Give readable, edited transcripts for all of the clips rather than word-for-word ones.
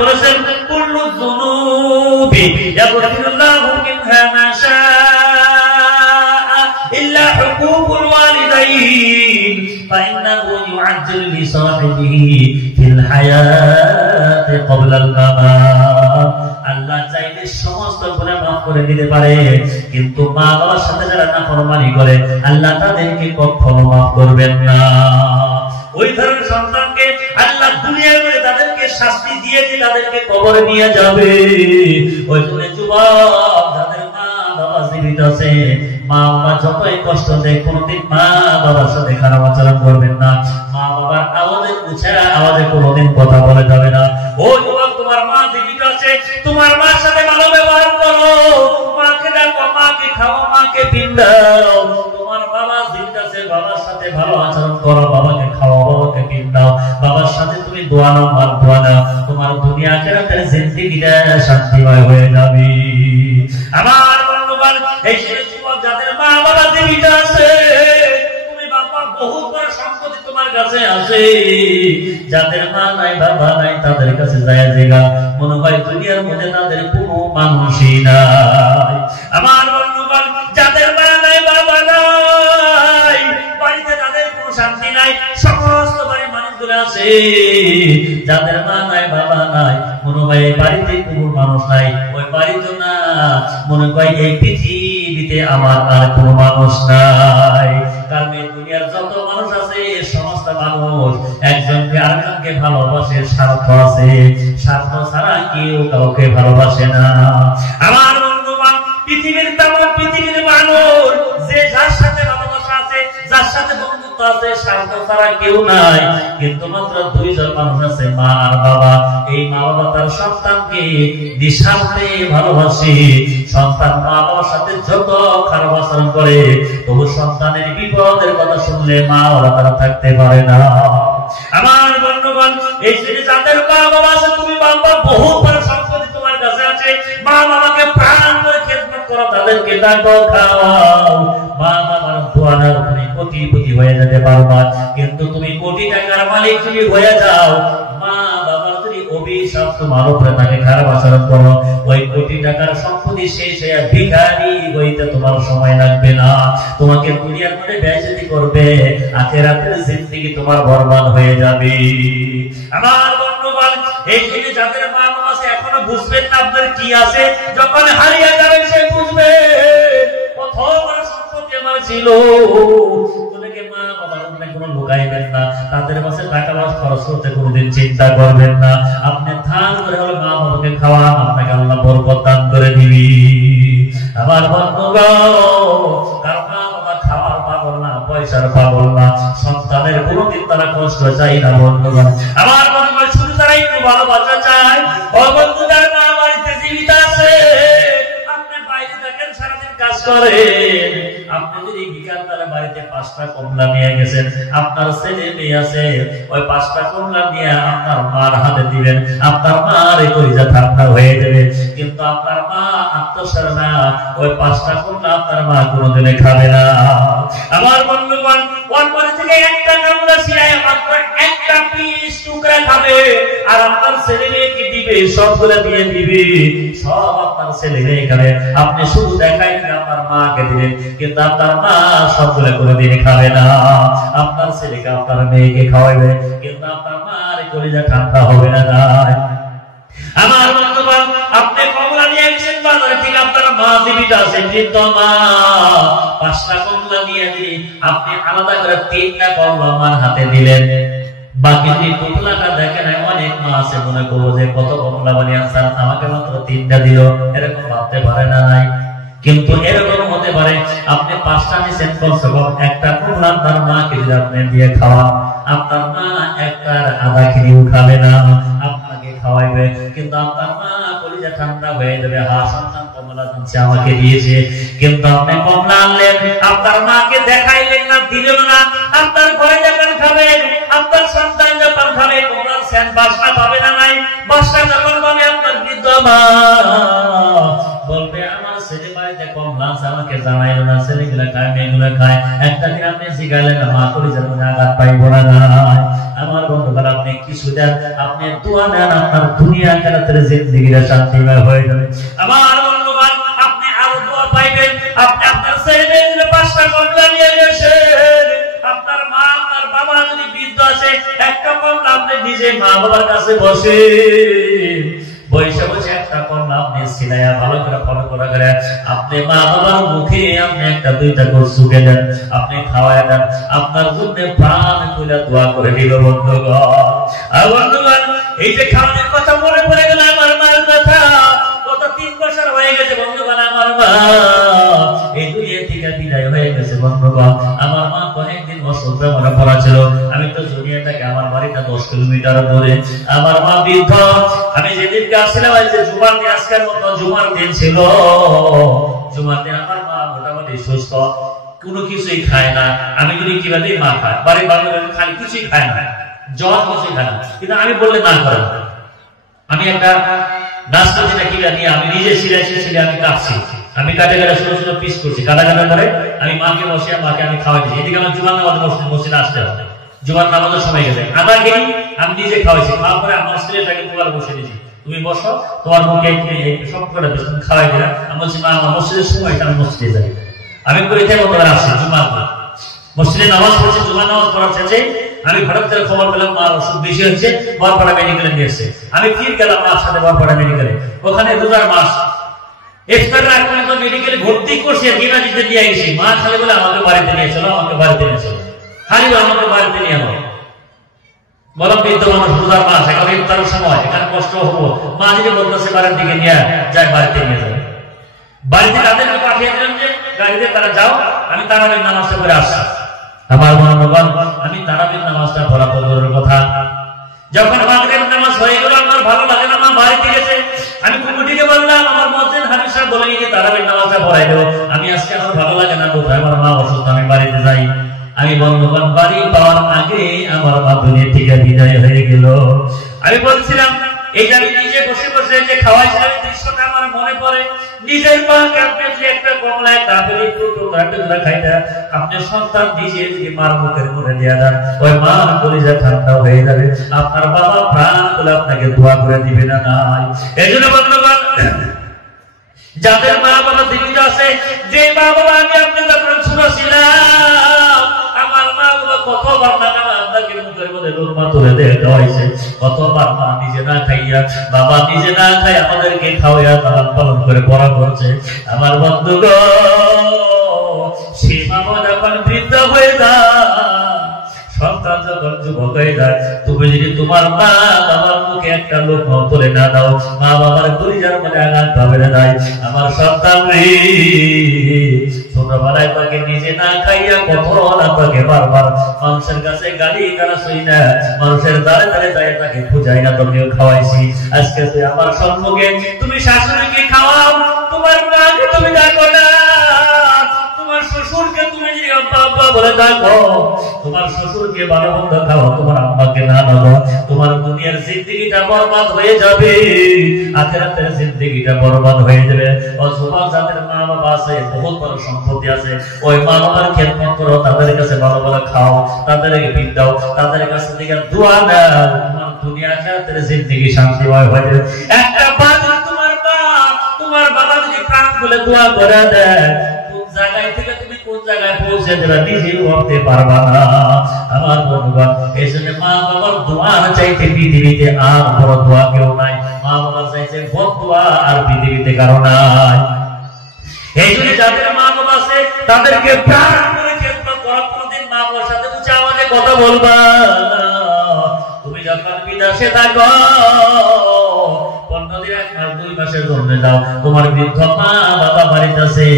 বলেছেন কুল্লু যুনুবি ইয়াগফিরুল্লাহু মিনহা মা শাআ ইল্লা হুকুকুল ওয়ালিদাইন ফাইন্নাহু ইউআজ্জিলু লিসাহিবিহি ফিল হায়াতি ক্বাবলাল মামাত। আল্লাহ চাইলে সমস্ত গুনাহ মাফ করে দিতে পারে, কিন্তু মা বাবার সাথে যারা নাফরমানি করে আল্লাহ তাদেরকে কখনো মাফ করবেন না। ওই ধরনের সন্তানকে আল্লাহ দুনিয়ায় করে তাদেরকে শাস্তি দিয়ে তাদেরকে কবরে নিয়ে যাবে। ওই জন্য যুবক যাদের মা বাবা জীবিত আছে, মা বাবা যতই কষ্ট দেয় কোনোদিন মা বাবার সাথে খারাপ আচরণ করবেন না। মা বাবার আওয়াজে উঁচা আওয়াজে কোনোদিন কথা বলে যাবে না। ও যুবক, তোমার মা জীবিত আছে, তোমার মার সাথে ভালো ব্যবহার করো, মাকে ডাকো, মাকে খাও, মাকে পিন্দাও। তোমার বাবা জীবিত আছে, বাবার সাথে ভালো আচরণ করো, বাবাকে খাও, বাবাকে পিন্দাও, বাবার সাথে তুমি দোয়া নাও, মার দোয়া নাও, তোমার দুনিয়া আখিরাতের জিন্দেগিটা শান্তিময় হয়ে যাবে। আমার বন্ধুগণ, এই সেই যুবক যাদের মা বাবা জীবিত আছে, তুমি বাবা বহুত বড় সম্পত্তি তোমার কাছে আছে, যাদের মা নাই বাবা নাই তাদের কাছে যায় জায়গা মনে হয় দুনিয়ার মধ্যে তাদের কোনো মানুষই নাই। আমার বন্ধুগণ, যাদের মা নাই বাবা নাই, বাড়িতে তাদের কোনো শান্তি নাই, সমস্ত বাড়ির মানুষগুলো আছে, যাদের মা নাই বাবা নাই মনে হয় এই বাড়িতে কোনো মানুষ নাই, ওই বাড়িতে না মনে হয় এই পৃথিবীতে আমার আর কোনো মানুষ নাই। কারণ এই দুনিয়ার যত মানুষ আছে সমস্ত মানুষ একজনকে আরেকজনকে ভালোবাসে, স্বার্থ আছে, স্বার্থ ছাড়া কেউ কাউকে ভালোবাসে না। আমার বন্ধুগণ, পৃথিবীর মানুষ যে যার সাথে ভালোবাসা আছে, যার সাথে বন্ধুত্ব আছে, স্বার্থ ছাড়া কেউ নাই, কিন্তু মাত্র দুইজন মানুষ আছে, মা আর বাবা। এই মা বাবা তার সন্তানকে নিঃস্বার্থে ভালোবাসে। সন্তান মা বাবার সাথে যত খারাপ আচরণ করে তবু সন্তানের বিপদের কথা শুনলে মা ওরা তারা থাকতে পারে না। আমার বন্ধুগণ, এই যে যাদের মা বাবা আছে, তুমি বাবা বহুত বড় সম্পত্তি তোমার কাছে আছে, মা বাবাকে প্রাণ করে খেদমত করো, তাদেরকে ডাকো, খাওয়াও, মা বাবার দোয়া নাও, তুমি কোটিপতি হয়ে যেতে পারবা। কিন্তু তুমি কোটি টাকার মালিক যদি হয়ে যাও, মা বাবার যদি অভিশাপ তোমার উপরে থাকে, খারাপ আচরণ করো, ওই কোটি টাকার সম্পত্তি শেষ হয়ে ভিখারি হইতে তোমার সময় লাগবে না। তোমাকে দুনিয়ার মধ্যে বেইজ্জতি করবে, আখিরাতের জিন্দেগি তোমার বরবাদ হয়ে যাবে। আমার বন্ধুগণ, এই যে যাদের মা বাবা আছে এখনো বুঝবেন না আপনার কি আছে, যখন হারিয়ে যাবেন সে বুঝবে কত বড় সম্পত্তি আমার ছিল। তোমাকে মা বাবার উপরে কোনো লুকাইবেন না, তাদের কাছে টাকা পয়সা খরচ করতে কোনোদিন চিন্তা করবেন না। আপনি ধান করে হলে মা বাবাকে খাওয়ান, আপনাকে আল্লাহ বরকত দান করে দিবি। আমার বন্ধুগণ, কারণ মা বাবা খাওয়ার পাগল না, পয়সার পাগল না, সন্তানের কোনোদিন তারা কষ্ট চাই না। বন্ধুগণ, আমার বন্ধুগণ, শুধু তারা একটু ভালোবাসা চায়। ও বন্ধু, যার মা বাড়িতে জীবিত আছে, আপনি বাইরে থাকেন, সারাদিন কাজ করেন, আপনি যদি বিকালবেলা বাড়িতে 5টা কমলা নিয়ে গেছেন, আপনার ছেলে মেয়ে আছে, ওই 5টা কমলা নিয়ে আপনার মার হাতে দিবেন, আপনার মার কলিজা ঠান্ডা হয়ে যাবে। কিন্তু আপনার মা আত্মসার না, ওই 5টা কমলা আপনার মা কোনোদিনে খাবে না। আমার বন্ধুগণ, ওর বাড়ি থেকে একটা কমলা ছিঁড়ে মাত্র একটা পিস টুকরা খাবে, আর আপনার ছেলে মেয়েকে দিবে, সবগুলা দিয়ে দিবে, সব আপনার ছেলে মেয়ে খাবে। আপনি শুধু দেখাই আপনার মাকে দিবেন, কিন্তু আপনার মা সবগুলো কোনোদিন খাবে না। আপনার ছেলেকে আপনার মেয়েকে খাওয়াবে, কিন্তু আপনার মার কলিজা ঠান্ডা হবে না। আমার বন্ধুগণ, আপনি কমলা নিয়ে গেছেন বাজারে থেকে, আপনার মা জীবিত আছে, কিন্তু মা 5টা কমলা নিয়ে দিয়ে আপনি আলাদা করে 3টা কমলা মার হাতে দিলেন। বাকি যে কমলাটা দেখেন, অনেক মা আছে মনে করবো যে কত কমলা বানিয়ে আনছেন, আমাকে মাত্র 3টা দিল, এরকম ভাবতে পারে না। নাই, কিন্তু এরকম হতে পারে আপনি 5টা নিছেন, কমসে কম একটা কমলা আপনার মাকে যদি আপনি দিয়ে খাওয়ান, আপনার মা একটার আধা কেজিও খাবে না, আপনাকে খাওয়াইবে, কিন্তু আপনার মা কলিজা ঠান্ডা হয়ে যাবে। সন্তান কমলা দিচ্ছে, আমাকে দিয়েছে, কিন্তু আপনি কমলা আনলেন, আপনার মাকে দেখাইলেন না, দিলেন না। আপনার ঘরে যখন খাবেন, আপনার সন্তান যখন খাবে, কমলার সেন বাসনা পাবে না। নাই, বাসনা যখন পাবে আপনার বৃদ্ধ মা বলবে, আমার ছেলে বাড়িতে কমলা আছে, আমাকে জানাইল না, ছেলেগুলা খায়, মেয়েগুলা খায়, একটা দিন আপনি শিখাইলেন না, মা কলিজার মধ্যে আঘাত পাইব না। আমার বন্ধুরা, আপনি কি কিছু দেন, আপনি দোয়া দেন, আপনার দুনিয়া আখিরাতের জিন্দেগিটা শান্তিময় হয়ে যাবে। আমার বন্ধুগণ, আপনি আরো দোয়া পাইবেন। আপনি আপনার ছেলে 5টা কমলা নিয়ে গেছেন, আপনার মা আপনার বাবা যদি বৃদ্ধ আছে, একটা কমলা আপনি নিজে মা বাবার কাছে বসে বসে বসে একটা কমলা আপনি সিনায়া ভালো করে ফলো করা করে আপনি মা বাবার মুখে আপনি একটা দুইটা করে সুখে দেন, আপনি খাওয়ায় দেন, আপনার জন্য প্রাণ খুলে দোয়া করে দিল বন্ধুগণ। আর বন্ধুগণ, এই যে খাওয়ানোর কথা মনে পড়ে গেল আমার মার কথা। গত 3 বছর হয়ে গেছে বন্ধুগণ, আমার মা এই দুনিয়া থেকে বিদায় হয়ে গেছে বন্ধুগণ। আমার মা অনেকদিন অসুস্থ মনে পড়া ছিল। আমি তো দুনিয়া থেকে, আমার বাড়িটা 10 কিলোমিটার দূরে। আমার মা বৃদ্ধ। আমি যেদিন আসছিলাম যে জুমার দিন, আজকের মতো জুমার দিন ছিল, জুমার দিন আমার মা মোটামুটি সুস্থ, কোনো কিছুই খায় না। আমি যদি কিবা দিই মা খায়, বাড়ি বাড়ি খালি কিছুই খায় না, জ্বর কিছুই খায় না, কিন্তু আমি বললে না করে। আমি একটা নাস্তা যেটা কিনা নিয়ে আমি নিজে ছিলে আমি কাটছি, আমি কাটে কাটে ছোট ছোট পিস করছি, কাটা কাটা করে আমি মাকে বসে মাকে আমি খাওয়াইছি। এদিকে আমার জুমার নামাজ মসজিদে আসতে হবে, জুমার নামাজের সময় গেছে আমাকে আমি নিজে খাওয়াইছি। খাওয়ার পরে আমার ছেলেটাকে তোমার বসে দিয়েছি, তুমি বসো, তোমার মুখে সব করে খাওয়াই দিলাম। আমি বলছি মা আমার মসজিদের সময় আমি মসজিদে যাই। আমি কইতে মতো আসছি জুমার দিন মসজিদে নামাজ পড়ছি। জুমার নামাজ পড়ার শেষে আমি হঠাৎ করে খবর পেলাম মার অসুখ বেশি হচ্ছে, বরপাড়া মেডিকেলে নিয়ে এসছে। আমি ফির গেলাম মার সাথে বরপাড়া মেডিকেলে। ওখানে 2 মাস এক্সপায়ার রাখতে মেডিকেলে ভর্তি করছি, আর কিনা দিতে দিয়ে গেছি। মা খালি বলে আমাকে বাড়িতে নিয়ে চলো, আমাকে বাড়িতে নিয়ে চলো, খালি আমাকে বাড়িতে নিয়ে যাবো। বললাম বৃদ্ধ মানুষ 2 মাস, এখন ইফতার সময়, এখানে কষ্ট হবো। মা যদি বলতেছে বাড়ির দিকে নিয়ে যায়, বাড়িতে নিয়ে যাবে। বাড়িতে তাদেরকে পাঠিয়ে দিলাম যে গাড়িতে তারা যাও, আমি তারাবির নামাজটা করে আসছি। আমার বন্ধুগণ, আমি তারাবির নামাজটা পড়া পড়ার কথা। যখন মাগরিব নামাজ হয়ে গেল, আমার ভালো লাগে না, মা বাড়িতে গেছে। আমি কুকুরটিকে বললাম, আমার মসজিদ হানিফ সাহেব বলে গিয়ে তারাবির নামাজটা পড়াই দেবো, আমি আজকে আমার ভালো লাগে না, কোথায় আমার মা অসুস্থ, আমি বাড়িতে যাই। আমি বন্ধুগণ, বাড়ি পাওয়ার আগে আমার মা দুনিয়া থেকে বিদায় হয়ে গেল। আমি বলছিলাম এই যে আমি নিজে বসে বসে যে খাওয়াইছিলাম, দৃশ্যটা আমার মনে পড়ে। নিজের মাকে আপনি একটা কমলায় তারপরে টুকরা খাইটা আপনার সন্তান নিজে যদি মার মুখের করে দেওয়া যান, ওই মার কলিজা ঠান্ডা হয়ে যাবে। আপনার বাবা প্রাণ বলে আপনাকে দোয়া করে দিবে না নাই। এই জন্য বন্ধুগণ, যাদের মা বাবা জীবিত আছে, যে মা বাবা আমি আপনি যখন ছোট ছিলাম, আমার মা বাবা কতবার না আপনাকে মুখের মধ্যে লোকমা তুলে দেওয়া হয়েছে, কতবার মা নিজে না খাইয়া, বাবা নিজে না খাই আমাদেরকে খাওয়াইয়া লালন পালন করে বড় করছে। আমার বন্ধুগণ, সে মা বাবা যখন বৃদ্ধ হয়ে যায়, সন্তান যখন যুবক হয়ে যায়, তুমি যদি তোমার মা বাবার মুখে একটা লোকমা তুলে না দাও, মা বাবার পরিজার মধ্যে আঘাত পাবে না। আমার সন্তান রে, ছোটবেলায় তাকে নিজে না খাইয়া কখন আপনাকে বারবার মানুষের কাছে গালি গালা শুই না, মানুষের দ্বারে দ্বারে যায় তাকে খুঁজাই না, তোকেও খাওয়াইছি। আজকে তুই আমার সম্মুখে তুমি শাশুড়িকে খাওয়াও, তোমার মাকে তুমি ডাকো না, তোমার শ্বশুরকে তুমি যদি আব্বা আব্বা বলে ডাকো, তোমার শ্বশুরকে ভালো মন্দ খাওয়া, তোমার আম্মাকে না দাও, তোমার দুনিয়ার জিন্দেগিটা বরবাদ হয়ে যাবে, আখিরাতের জিন্দেগিটা বরবাদ হয়ে যাবে। অথবা যাদের মা বাবা আছে, বহুত বড় সম্পত্তি আছে, ওই মা বাবার খেদমত করো, তাদের কাছে ভালো ভালো খাও, তাদেরকে বিদ দাও, তাদের কাছে থেকে দোয়া নাও, তোমার দুনিয়া আখিরাতের জিন্দেগি শান্তিময় হয়ে যাবে। একটা বার তোমার মা তোমার বাবা যদি প্রাণ খুলে দোয়া করে দেয়, জায়গায় থেকে তুমি কোন জায়গায় পৌঁছে দেবে নিজেও ভাবতে পারবা না। আমার বন্ধুগণ, এই জন্য মা বাবার দোয়া চাইতে পৃথিবীতে আর বড় দোয়া কেউ নাই। মা বাবা চাইছে বড় দোয়া আর পৃথিবীতে কারো নাই। এই জন্য যাদের মা বাবা আছে তাদেরকে প্রাণ করে খেদমত করো। কোনদিন মা বাবার সাথে উঁচা আওয়াজে কথা বলবা না। তুমি যখন বিদেশে থাকো, 15 দিন 1 মাস 2 মাসের জন্য যাও, তোমার বৃদ্ধ মা বাবা বাড়িতে আছে,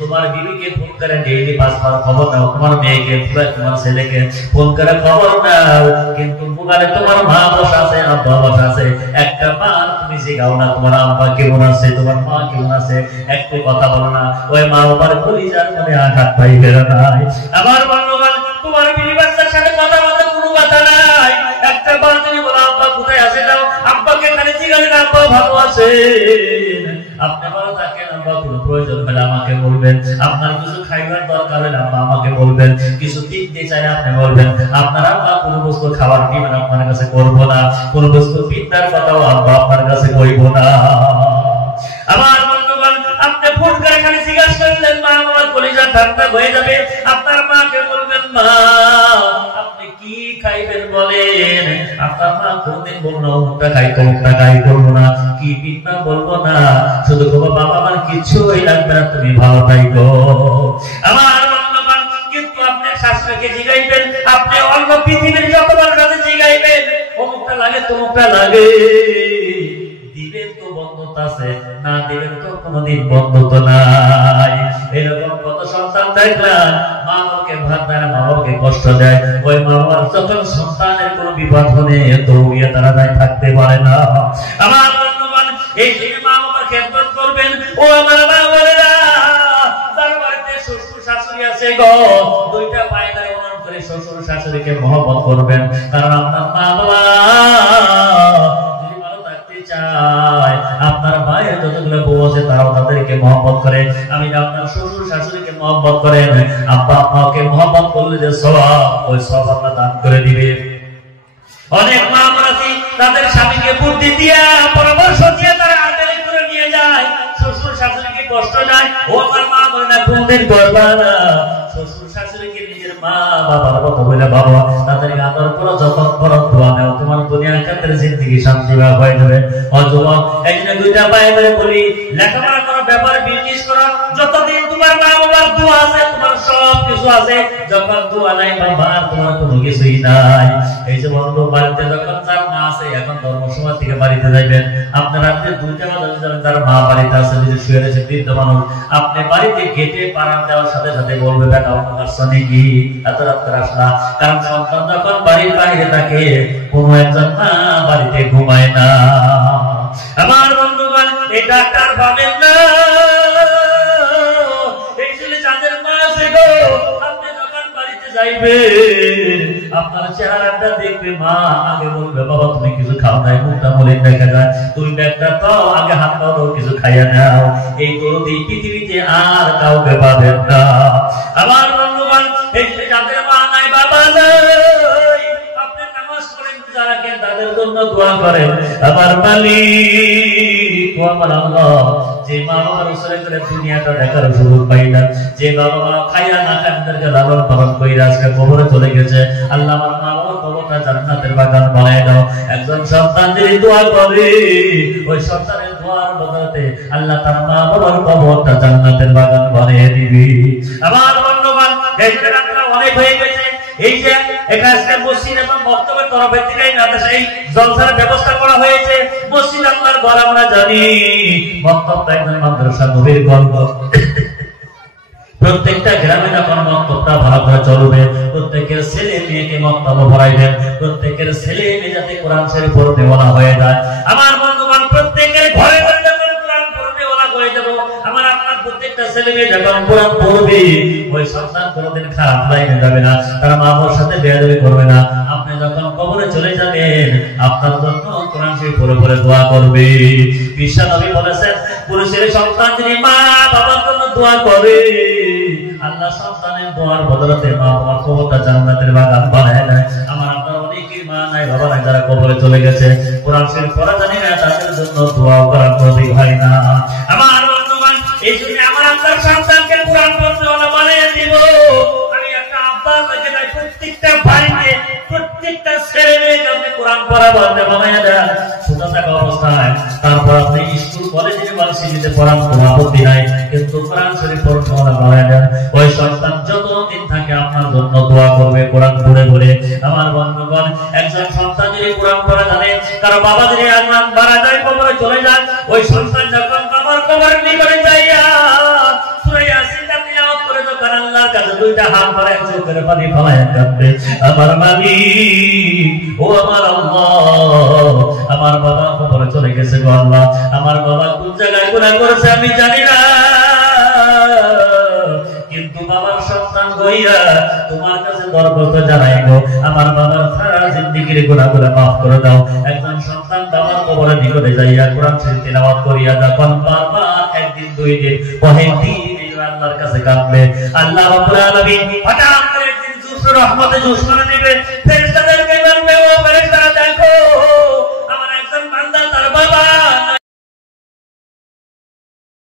তোমার বিবিকে ফোন করে ডেইলি 5 বার খবর নাও, তোমার মেয়েকে তোমার ছেলেকে ফোন করে খবর নাও, কিন্তু মোবাইলে তোমার মা বসা আছে, আব্বা বসা আছে, একটা বার তুমি জিগাও না তোমার আব্বা কেমন আছে, তোমার মা কেমন আছে, একটু কথা বলো না। ওই মা বাবার কলিজার মনে আঘাত পাই বেরো নাই। আমার বন্ধুগণ, তোমার বিবি বাচ্চার সাথে কথা বলতে কোনো কথা নাই, একটা বার তুমি বলো আব্বা কোথায় আছে, যাও আব্বাকে খালি জিগালে না আব্বা ভালো আছে আছেন, আপনি ভালো থাকেন, আব্বা কোনো প্রয়োজন হলে আমাকে বলবেন, আপনার কিছু খাইবার দরকার হলে আব্বা আমাকে বলবেন, কিছু কিনতে চাইলে আপনি বলবেন। আপনার আব্বা কোনো বস্তু খাবার দিবেন আপনার কাছে করবো না, কোন বস্তু কিনার কথাও আব্বা আপনার কাছে কইব না। আমার বন্ধুগণ, আপনি ফোন করে খালি জিজ্ঞাসা করলেন মা, আমার কলিজা ঠান্ডা হয়ে যাবে। আপনার মাকে বলবেন মা আপনি কি খাইবেন বলেন, আপনার মা কোনদিন বললো মুখটা খাই তোমটা খাই করবো না, কি পিঠা বলবো না, শুধু বলবো বাবা আমার কিছুই লাগবে না, তুমি ভালো থাকো। আমার বন্ধুগণ, কিন্তু আপনি শাশুড়িকে জিগাইবেন, আপনি অন্য পৃথিবীর যত কাছে জিগাইবেন অমুকটা লাগে তোমুকটা লাগে, দিবেন তো বন্ধুত্ব আছে, না দিবেন তো কোনদিন বন্ধুত্ব নাই। এরকম কত সন্তান দেখলাম মা বাবাকে ভাত দেয় না, মা বাবাকে কষ্ট দেয়, ওই মা বাবার যখন সন্তানের কোনো বিপদ হলে দৌড়িয়ে তারা দায় থাকতে পারে না। আমার বন্ধুগণ, এই যে মা বাবার খেদমত করবেন, ও আমার মা বলেরা, তার বাড়িতে শ্বশুর শাশুড়ি আছে গো, দুইটা পায়ে ধরে অনুরোধ করে শ্বশুর শাশুড়িকে মহব্বত করবেন, কারণ আপনার মা বাবা আপনার ভাইয়ের যতগুলো বউ আছে তারাও তাদেরকে মহব্বত করে। আমি আপনার শ্বশুর শাশুড়িকে মহব্বত করেন, আব্বা আম্মাকে মহব্বত করলে যে সওয়াব, ওই সওয়াব আল্লাহ দান করে দিবে। অনেক মা আছে তাদের স্বামীকে বুদ্ধি দিয়া পরামর্শ দিয়ে তারা আদর করে নিয়ে যায়, শ্বশুর শাশুড়িকে কষ্ট দেয়। ও আমার মা বলে না কোনদিন করবা না, শ্বশুর শাশুড়িকে নিজের মা বাবার কথা বলে বাবা তাদেরকে আদর করো, যতন করো, দোয়া নাও, তোমার দুনিয়া আখিরাতের জিন্দেগি শান্তি হয়ে যাবে। অযুবক, একদিন দুইটা পায়ে ধরে বলি লেখাপড়া করো, ব্যাপারে বিজনেস করো, যতদিন তোমার মা বাবার দোয়া আছে তোমার সব কিছু আছে, যখন দোয়া নাই বাবা আর তোমার কোনো কিছুই নাই। এই যে বন্ধু, বাড়িতে যখন তার মা আছে, এখন ধর্মসভা থেকে বাড়িতে যাইবেন, আপনার রাত্রে 2টা বাজে যাবেন, তার মা বাড়িতে আছে, যদি শুয়ে রয়েছে বৃদ্ধ মানুষ, আপনি বাড়িতে গেটে পাড়া দেওয়ার সাথে সাথে বলবে বেটা আসছো নাকি, এত রাত্রে আসলা। কারণ সন্তান যখন বাড়ির বাইরে থাকে কোনো একজন মা বাড়িতে ঘুমায় না। আমার বন্ধুগণ, এই ডাক্তার ভাবেন না, এই ছেলে যাদের মা আছে গো, আপনি যখন বাড়িতে যাইবেন আপনার চেহারাটা দেখবে মা আগে বলবে বাবা তুমি কিছু খাও নাই, মুখটা মলিন দেখা যায়, তুমি ব্যাগটা তো আগে হাত পাও কিছু খাইয়া নাও। এই দরদি পৃথিবীতে আর কাউকে পাবেন না। আমার বন্ধুগণ, এই যে যাদের মা নাই বাবা নাই, আপনি নামাজ পড়েন যারা কেন তাদের জন্য দোয়া করেন। আমার মালিক ও আমার আল্লাহ, যে মা বাবার উসরে করে দুনিয়াটা দেখার সুযোগ পাই না, যে বাবা মা খাইয়া না খাইয়া লালন পালন কইরা আজকে কবরে চলে গেছে, আল্লাহ আমার মা বাবার কবরটা জান্নাতের বাগান বানায় দাও। একজন সন্তান যদি দোয়া করে, ওই সন্তানের দোয়ার বদলে আল্লাহ তার মা বাবার কবরটা জান্নাতের বাগান বানিয়ে দিবে। আমার বন্ধুগণ, এই যে রাতটা অনেক হয়ে গেছে, এই যে এখানে আজকে মসজিদ এবং বক্তব্যের তরফের থেকে এই জলসার ব্যবস্থা করা হয়েছে। মসজিদ আল্লাহর ঘর আমরা জানি, বক্তব্য একজন মাদ্রাসা নবীর গর্ব। প্রত্যেকটা গ্রামে যখন বক্তব্যটা ভালো করে চলবে, প্রত্যেকের ছেলে মেয়েকে বক্তব্য ভরাইবেন, প্রত্যেকের ছেলে মেয়ে যাতে কোরআন শরীফ পড়তে বলা হয়ে যায়। আমার বন্ধুগণ, প্রত্যেকের ঘরে ঘরে যখন কোরআন পড়তে বলা হয়ে যাব, আমার আপনার প্রত্যেকটা ছেলে মেয়ে যখন কোরআন পড়বে, ওই সন্তান কোনোদিন খারাপ লাইনে যাবে না, তারা মা বাবার সাথে বেয়াদবি করবে না। আপনি যখন কবরে চলে যাবেন, আপনার জন্য কোরআন শরীফ পড়ে পড়ে দোয়া করবে। বিশ্ব নবী বলেছেন, পুরুষের সন্তান যদি মা বাবার জন্য দোয়া করে, আল্লাহ সন্তানের দোয়ার বদলাতে মা বাবার কবরটা জান্নাতের বাগান বানায় দেয়। আমার আপনার অনেকের মা নাই বাবা নাই, যারা কবরে চলে গেছে, কোরআন শরীফ পড়া জানি না, তাদের জন্য দোয়া করার প্রতীক হয় না। আমার বন্ধুগণ, এই জন্য আমার আপনার সন্তানকে কোরআন পড়তে বানিয়ে দিব। আমি একটা আব্বাস লাগে নাই, প্রত্যেকটা বাড়িতে প্রত্যেকটা ছেলে মেয়েকে আপনি কোরআন পড়া বানিয়ে দেন ছোট থাকা অবস্থায়। তারপর আপনি স্কুল কলেজে ইউনিভার্সিটিতে পড়ান, কোনো আপত্তি নাই, কিন্তু কোরআন শরীফ পড়তে বানিয়ে দেন। ওই সন্তান যতদিন থাকে আপনার জন্য দোয়া করবে কোরআন পড়ে পড়ে। আমার বন্ধুগণ, একজন সন্তান যদি কোরআন পড়া জানে, কারো বাবা যদি আল্লাহ মারা যায়, কবরে চলে যায়, ওই সন্তান যখন বাবার কবরের নিকটে যাইয়া সূরা ইয়াসিন তিলাওয়াত করে যখন আল্লাহর কাছে দুইটা হাত ধরে চোখের পানি ফলায় কাঁদবে, আমার মালিক ও আমার আল্লাহ, আমার বাবা কবরে চলে গেছে গো আল্লাহ, আমার বাবা কোন জায়গায় গুনাহ করেছে আমি জানি না, কিন্তু বাবার সন্তান হইয়া তোমার কাছে দরখাস্ত জানাই গো, আমার বাবার সারা জিন্দেগির গুনাহগুলো মাফ করে দাও। একজন সন্তান বাবার কবরের নিকটে যাইয়া কোরআন শরীফ তেলাওয়াত করিয়া যখন বারবার একদিন দুই দিন কয়েক দিন আল্লাহর কাছে কাঁদবে, আল্লাহ রাব্বুল আলামিন হঠাৎ করে একদিন জোশ রহমতে জোশ করে দিবে, ফেরেশতা